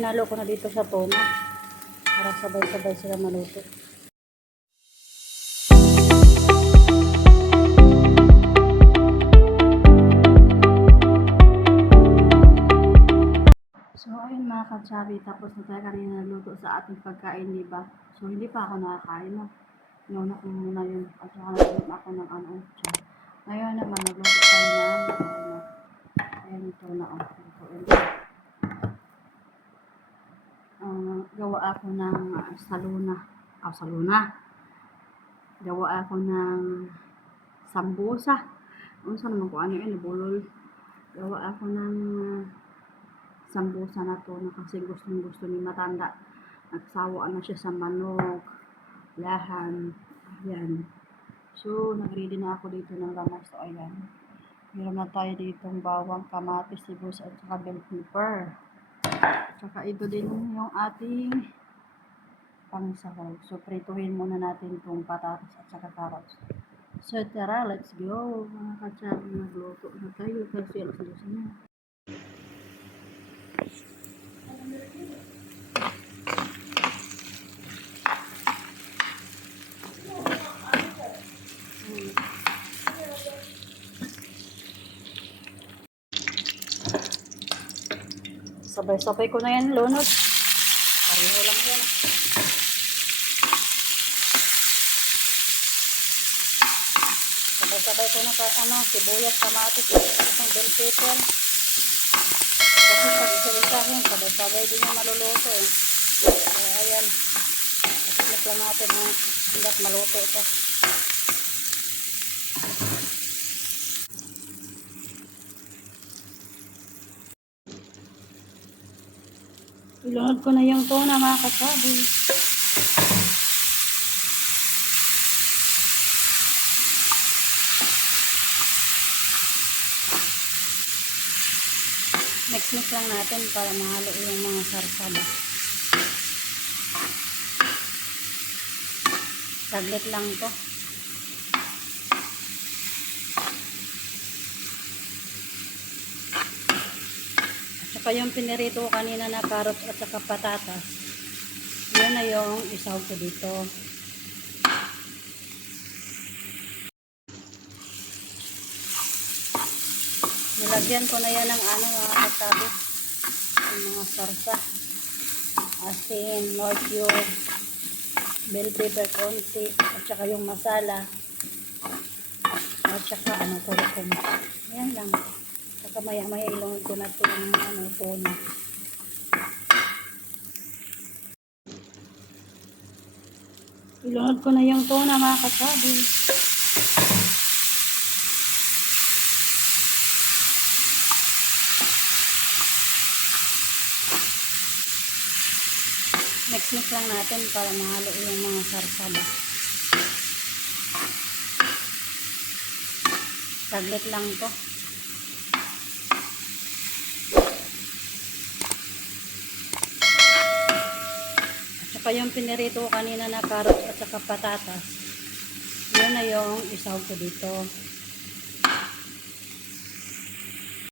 Nalo ko na dito sa tuna para sabay-sabay sila maluto. So ayun mga katsabi, tapos na tayo kanina naluto sa ating pagkain, diba? So hindi pa ako nakakain, no? Inuna ko muna yun at saka nagluto ako ng ano. Ngayon naman nagluto tayo ng ayan ito na gawa ako ng saluna. Gawa ako ng sambusa. Unsa naman ko ano yun, bulol. Gawa ako ng sambusa na to na kasi gusto ni matanda. Nagsawa na siya sa manok, lahan. Ayan. So, nag-ready na ako dito ng lamas. So, ayan. Meron na tayo ditong bawang, kamatis, sibuyas, at saka bell pepper. Saka ito din yung ating pang-sabaw. So, prituhin muna natin itong patatas at saka carrots. So, tara, let's go. Mga katsabi, nagluto na tayo kasi alas 12 na. Sabay-sabay ko na yan, lunod. Pareho lang yan. Sabay-sabay ko na sibuyas, kamatis, isang bell pepper. Kasi pag isa-isahin, sabay-sabay din yung maluluto eh. So, ayan. At lang natin hanggat maluto ito. Ilunod ko na yung tuna mga katsabi. Mix lang natin para mahalo yung mga sarsaba. Saglit lang to. At saka yung pinirito ko kanina na carrots at saka patatas. Yun na yung isahog ko dito. Nilagyan ko na yan ng mga katsabi. Yung mga sarsa. Asin, nor cube, bell pepper konti, at saka yung masala. At saka kurkum. Yan lang. Saka maya-maya ilunod ko na ito yung tuna. Ilunod ko na yung tuna mga katsabi. Mix lang natin para mahalo yung mga sarsaba. Saglit lang to. At saka yung pinirito ko kanina na carrots at saka patatas. Yun na yung isahog ko dito.